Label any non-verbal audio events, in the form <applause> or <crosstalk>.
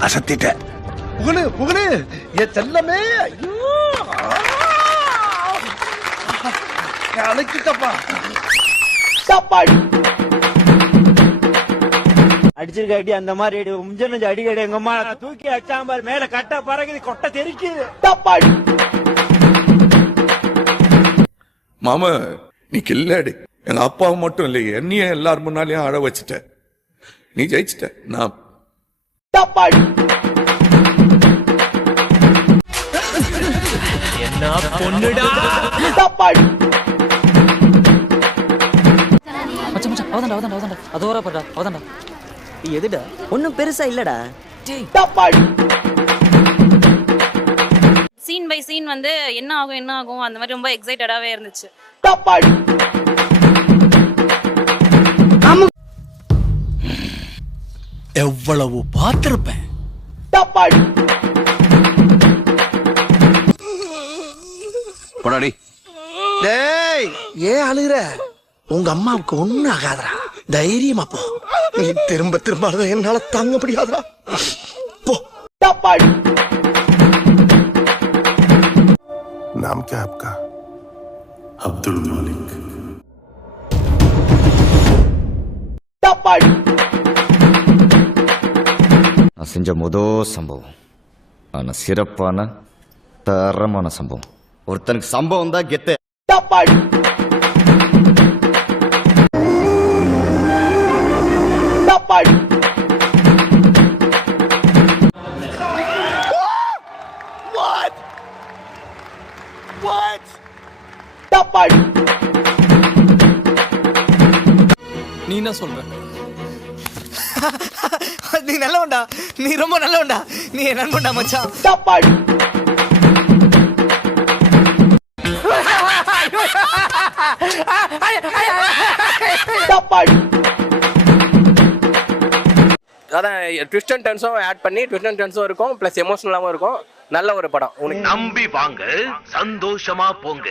அசத்திட்ட புகழு புகழு என் செல்லமே. ஐயோ. அழைக்கிட்டப்பா. அடிச்சிருக்காட்டி அந்த மாதிரி அடி முஞ்ச நெஞ்ச அடிக்கடி எங்க அம்மா தூக்கி அச்சாம்பார் மேல கட்ட பறகுது கொட்டை தெரிக்கு மாமா நீ கில்லாடி எங்க அப்பாவை மட்டும் இல்லை என்னையும் எல்லார் முன்னாலேயும் அழ வச்சுட்ட. நீ ஜெயிச்சிட்ட. நான் மச்சான் மச்சான் அவதான்டா அவதான்டா அவதான்டா. அதோ வரப்படா அவதான்டா. எதுடா? ஒன்றும் பெருசா இல்லடா. சீன் பை சீன் வந்து என்ன ஆகும் என்ன ஆகும் அந்த மாதிரி ரொம்ப எக்ஸைட்டடாவே இருந்துச்சு. எவ்வளவு பார்த்திருப்பேன் போடாடி டேய் ஏன் அழுகுற உங்க அம்மாவுக்கு ஒண்ணும் ஆகாதடா தைரியமா போ நீ திரும்ப திரும்ப அழுத என்னால தாங்க முடியாதுடா போ नाम क्या है आपका अब्दुल मालिक நான் செஞ்ச முதல் சம்பவம் ஆனா சிறப்பான தரமான சம்பவம் ஒருத்தனுக்கு சம்பவம் தான் கெத்து நீ என்ன சொல்ற? <laughs> நல்லவன்டா. நீ ரொம்ப நல்லவன்டா. நீ என் நண்பன்டா மச்சான். அதான் ட்விஸ்ட் அண்ட் டென்ஸும் ஆட் பண்ணி ட்விஸ்ட் அண்ட் டென்ஸும் இருக்கும் ப்ளஸ் எமோஷனலாகவும் இருக்கும். நல்ல ஒரு படம் உனக்கு. நம்பி வாங்க சந்தோஷமா போங்க.